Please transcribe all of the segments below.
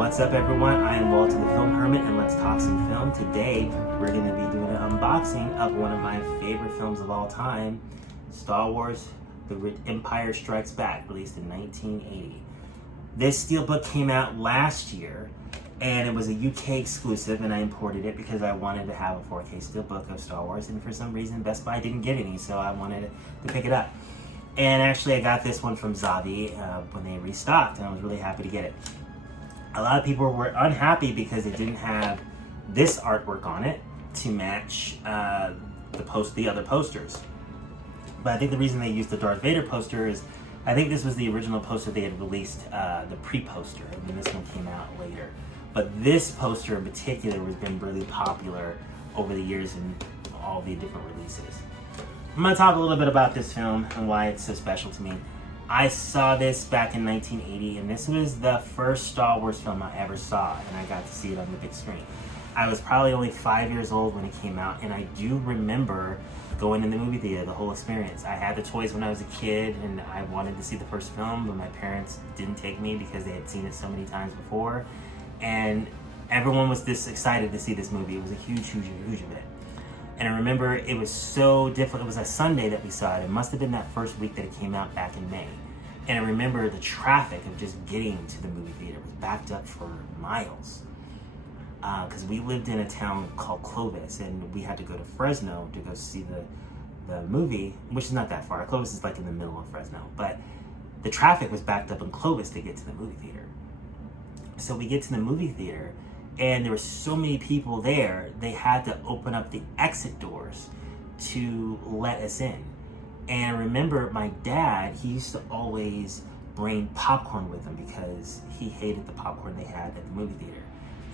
What's up, everyone? I am Walter the Film Hermit, and let's talk some film. Today, we're going to be doing an unboxing of one of my favorite films of all time, Star Wars: The Empire Strikes Back, released in 1980. This Steelbook came out last year, and it was a UK exclusive, and I imported it because I wanted to have a 4K Steelbook of Star Wars, and for some reason, Best Buy didn't get any, so I wanted to pick it up. And actually, I got this one from Zavvi when they restocked, and I was really happy to get it. A lot of people were unhappy because it didn't have this artwork on it to match the other posters. But I think the reason they used the Darth Vader poster is, I think this was the original poster they had released, the pre-poster, and then this one came out later. But this poster in particular has been really popular over the years in all the different releases. I'm going to talk a little bit about this film and why it's so special to me. I saw this back in 1980, and this was the first Star Wars film I ever saw, and I got to see it on the big screen. I was probably only 5 years old when it came out, and I do remember going in the movie theater, the whole experience. I had the toys when I was a kid, and I wanted to see the first film, but my parents didn't take me because they had seen it so many times before, and everyone was this excited to see this movie. It was a huge, huge, huge event. And I remember it was so different. It was a Sunday that we saw it. It must have been that first week that it came out back in May. And I remember the traffic of just getting to the movie theater was backed up for miles. Because we lived in a town called Clovis, and we had to go to Fresno to go see the movie, which is not that far. Clovis is like in the middle of Fresno. But the traffic was backed up in Clovis to get to the movie theater. So we get to the movie theater, and there were so many people there, they had to open up the exit doors to let us in. And I remember my dad, he used to always bring popcorn with him because he hated the popcorn they had at the movie theater.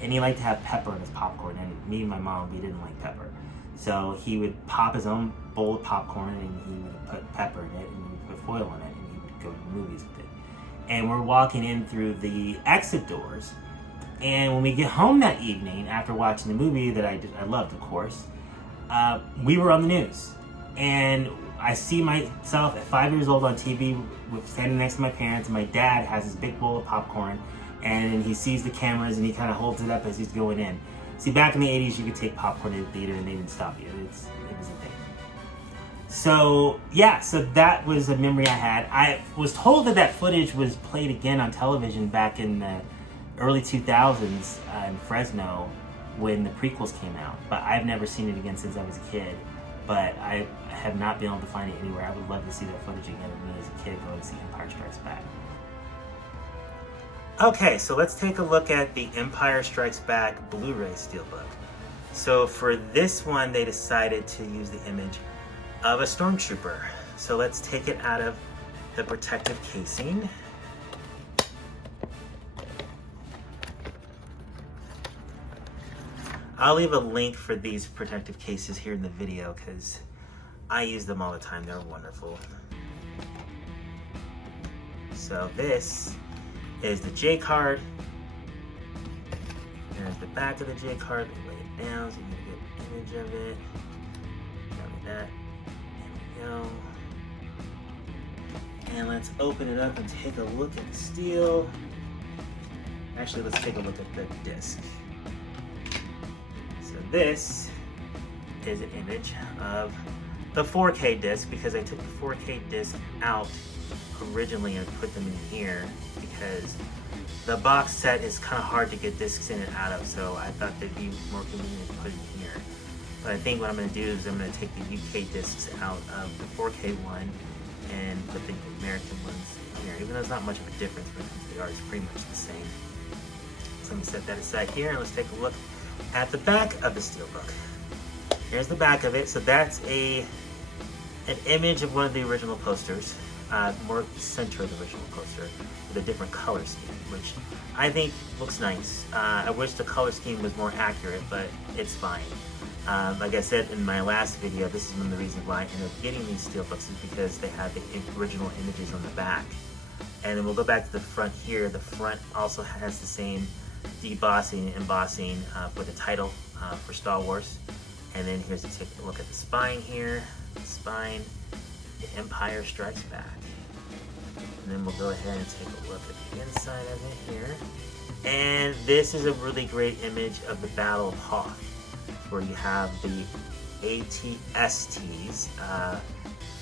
And he liked to have pepper in his popcorn, and me and my mom, we didn't like pepper. So he would pop his own bowl of popcorn, and he would put pepper in it, and he would put foil in it, and he would go to the movies with it. And we're walking in through the exit doors, and when we get home that evening, after watching the movie that I loved, of course, we were on the news. And I see myself at 5 years old on TV, standing next to my parents, and my dad has this big bowl of popcorn, and he sees the cameras, and he kind of holds it up as he's going in. See, back in the 80s, you could take popcorn in the theater, and they didn't stop you. It was a thing. So, yeah, so that was a memory I had. I was told that footage was played again on television back in the early 2000s in Fresno when the prequels came out, but I've never seen it again since I was a kid. But I have not been able to find it anywhere. I would love to see that footage again of me as a kid going to see Empire Strikes Back. Okay, so let's take a look at the Empire Strikes Back Blu-ray Steelbook. So for this one, they decided to use the image of a stormtrooper. So let's take it out of the protective casing. I'll leave a link for these protective cases here in the video because I use them all the time. They're wonderful. So this is the J card. There's the back of the J card. We lay it down so you get a good image of it. Like that. There we go. And let's open it up and take a look at the steel. Actually, let's take a look at the disc. So this is an image of the 4K disc because I took the 4K disc out originally and put them in here because the box set is kind of hard to get discs in and out of, so I thought they'd be more convenient to put in here. But I think what I'm going to do is I'm going to take the UK discs out of the 4K one and put the American ones in here, even though there's not much of a difference because they are pretty much the same. So let me set that aside here and let's take a look at the back of the Steelbook. Here's the back of it. So that's an image of one of the original posters, more center of the original poster, with a different color scheme, which I think looks nice. I wish the color scheme was more accurate, but it's fine. Like I said in my last video, this is one of the reasons why I ended up getting these Steelbooks is because they have the original images on the back. And then we'll go back to the front here. The front also has the same embossing with a title for Star Wars. And then here's a look at the spine here. The spine, the Empire Strikes Back. And then we'll go ahead and take a look at the inside of it here. And this is a really great image of the Battle of Hoth, where you have the AT-STs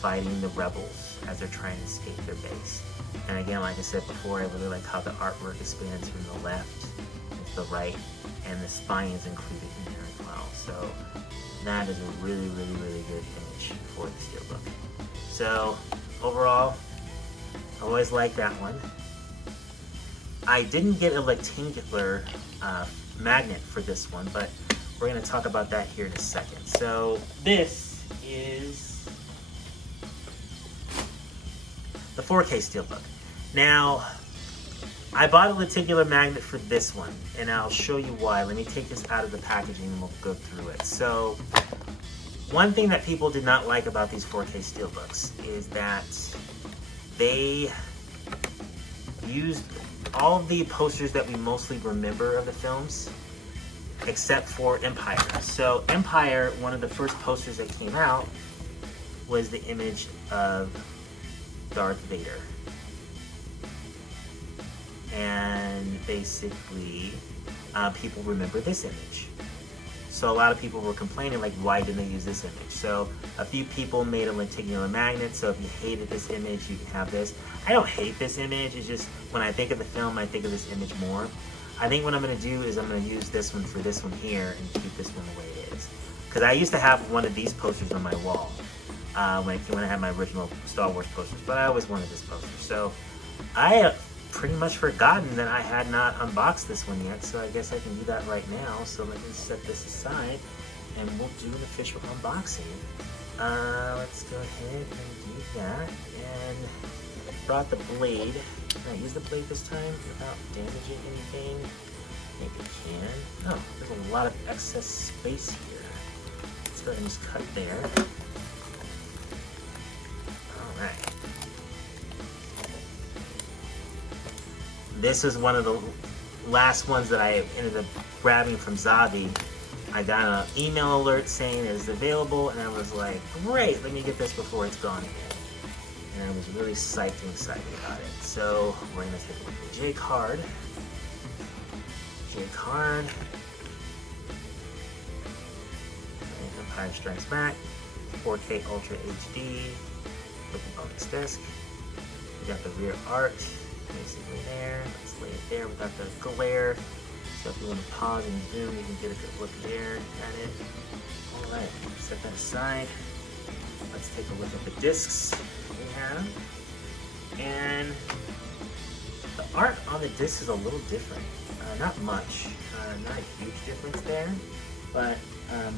fighting the rebels as they're trying to escape their base. And again, like I said before, I really like how the artwork expands from the left to the right, and the spine is included in there as well. So that is a really, really, really good image for the Steelbook. So overall, I always like that one. I didn't get a rectangular magnet for this one, but we're going to talk about that here in a second. So this is the 4K Steelbook. Now, I bought a lenticular magnet for this one, and I'll show you why. Let me take this out of the packaging and we'll go through it. So, one thing that people did not like about these 4K Steelbooks is that they used all of the posters that we mostly remember of the films, except for Empire. So Empire, one of the first posters that came out was the image of Darth Vader. And basically, people remember this image. So a lot of people were complaining, like, why didn't they use this image? So a few people made a lenticular magnet, so if you hated this image, you can have this. I don't hate this image, it's just, when I think of the film, I think of this image more. I think what I'm gonna do is I'm gonna use this one for this one here and keep this one the way it is. Because I used to have one of these posters on my wall when I had my original Star Wars posters, but I always wanted this poster. So I have pretty much forgotten that I had not unboxed this one yet, so I guess I can do that right now. So let me set this aside and we'll do an official unboxing. Let's go ahead and do that. And I brought the blade. Can I use the blade this time without damaging anything? I think I can. Oh, there's a lot of excess space here. Let's go ahead and just cut there. Alright. This is one of the last ones that I ended up grabbing from Zavvi. I got an email alert saying it's available, and I was like, great, let me get this before it's gone again. And I was really psyched and excited about it. So we're going to take a look at the J-card. J-card. Empire Strikes Back. 4K Ultra HD with the bonus disc. We got the rear art basically there. Let's lay it there without the glare. So if you want to pause and zoom, you can get a good look there at it. Alright, set that aside. Let's take a look at the discs we have. And the art on the disc is a little different. Not much, not a huge difference there, but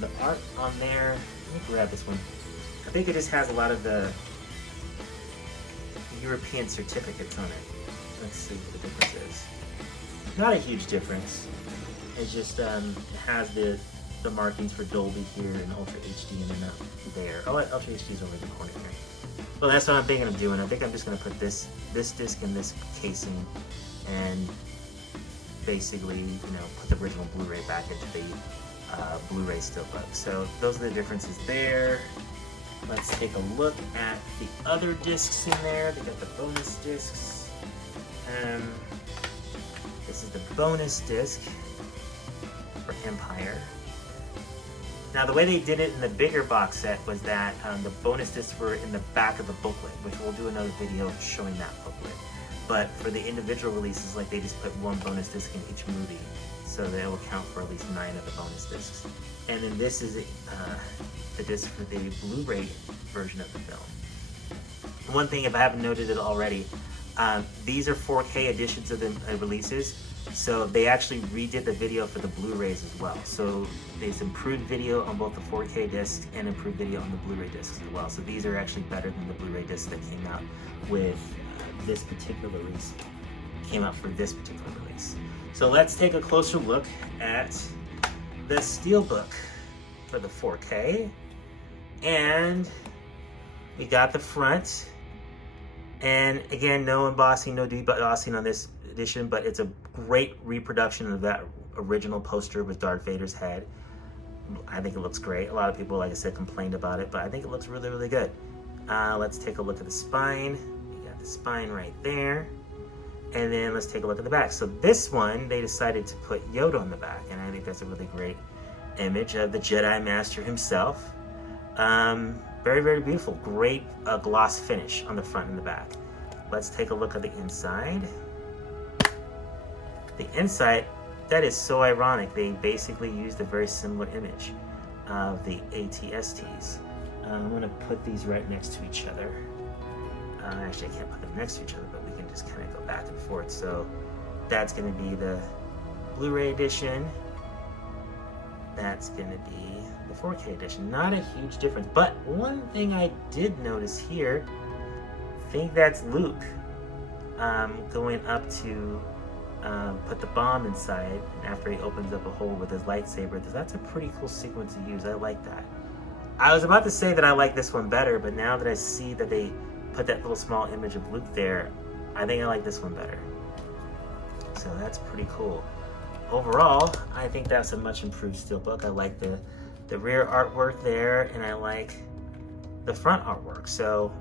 the art on there, let me grab this one. I think it just has a lot of the European certificates on it. Let's see what the difference is. Not a huge difference. It just has the markings for Dolby here and Ultra HD and then up there. Oh, Ultra HD is over in the corner here. Well, that's what I'm thinking of doing. I think I'm just going to put this disc in this casing and basically, put the original Blu-ray back into the Blu-ray Steelbook. So those are the differences there. Let's take a look at the other discs in there. They got the bonus discs. This is the bonus disc for Empire. Now the way they did it in the bigger box set was that the bonus discs were in the back of the booklet, which we'll do another video showing that booklet. But for the individual releases, like, they just put one bonus disc in each movie, so that it will count for at least 9 of the bonus discs. And then this is the disc for the Blu-ray version of the film. One thing, if I haven't noted it already, these are 4K editions of the releases, so they actually redid the video for the Blu-rays as well. So there's improved video on both the 4K disc and improved video on the Blu-ray discs as well. So these are actually better than the Blu-ray discs that came out with this particular release. Came out for this particular release. So let's take a closer look at the Steelbook for the 4K. And we got the front. And again, no embossing, no debossing on this edition, but it's a great reproduction of that original poster with Darth Vader's head. I think it looks great. A lot of people, like I said, complained about it, but I think it looks really, really good. Let's take a look at the spine. We got the the spine right there. And then let's take a look at the back. So this one, they decided to put Yoda on the back, and I think that's a really great image of the Jedi Master himself. Very, very beautiful. Great gloss finish on the front and the back. Let's take a look at the inside. The inside, that is so ironic. They basically used a very similar image of the ATSTs. I'm gonna put these right next to each other. Actually, I can't put them next to each other, but we can just kind of go back and forth. So that's gonna be the Blu-ray edition. That's gonna be the 4K edition. Not a huge difference, but one thing I did notice here, I think that's Luke going up to put the bomb inside after he opens up a hole with his lightsaber. That's a pretty cool sequence to use. I like that. I was about to say that I like this one better, but now that I see that they put that little small image of Luke there, I think I like this one better. So that's pretty cool. Overall, I think that's a much improved Steelbook. I like the rear artwork there, and I like the front artwork. So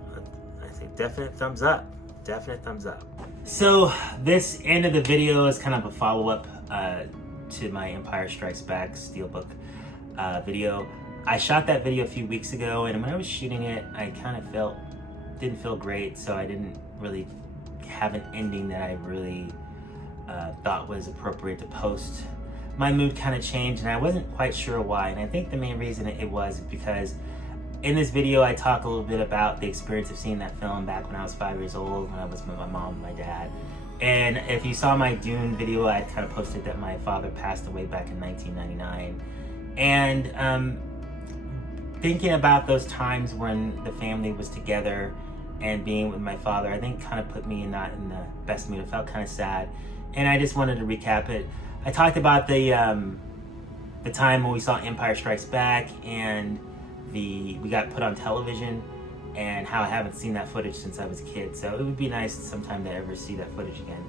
I think definite thumbs up. Definite thumbs up. So this end of the video is kind of a follow-up to my Empire Strikes Back Steelbook video. I shot that video a few weeks ago, and when I was shooting it, I kind of didn't feel great, so I didn't really have an ending that I really thought was appropriate to post. My mood kind of changed, and I wasn't quite sure why, and I think the main reason it was because in this video I talk a little bit about the experience of seeing that film back when I was 5 years old, when I was with my mom and my dad. And if you saw my Dune video, I kind of posted that my father passed away back in 1999. And thinking about those times when the family was together and being with my father, I think kind of put me not in the best mood. I felt kind of sad, and I just wanted to recap it. I talked about the time when we saw Empire Strikes Back and we got put on television, and how I haven't seen that footage since I was a kid. So it would be nice sometime to ever see that footage again.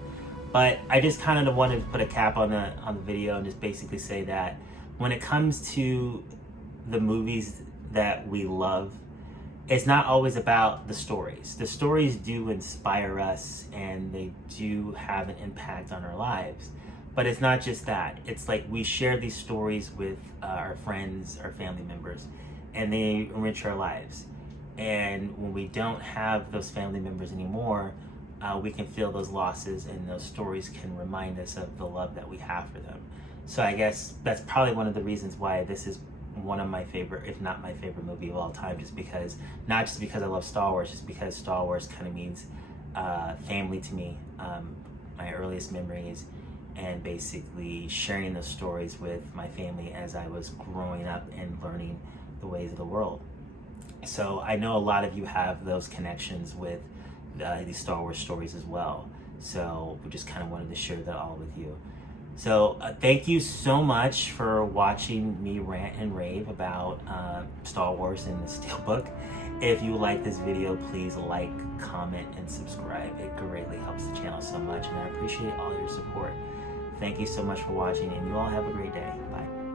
But I just kind of wanted to put a cap on the video and just basically say that when it comes to the movies that we love, it's not always about the stories. The stories do inspire us, and they do have an impact on our lives. But it's not just that. It's like we share these stories with our friends, our family members, and they enrich our lives. And when we don't have those family members anymore, we can feel those losses, and those stories can remind us of the love that we have for them. So I guess that's probably one of the reasons why this is one of my favorite, if not my favorite movie of all time, not just because I love Star Wars, just because Star Wars kind of means family to me, my earliest memories, and basically sharing those stories with my family as I was growing up and learning the ways of the world. So I know a lot of you have those connections with these Star Wars stories as well. So we just kind of wanted to share that all with you. So thank you so much for watching me rant and rave about Star Wars and the Steelbook. If you like this video, please like, comment, and subscribe. It greatly helps the channel so much, and I appreciate all your support. Thank you so much for watching, and you all have a great day. Bye.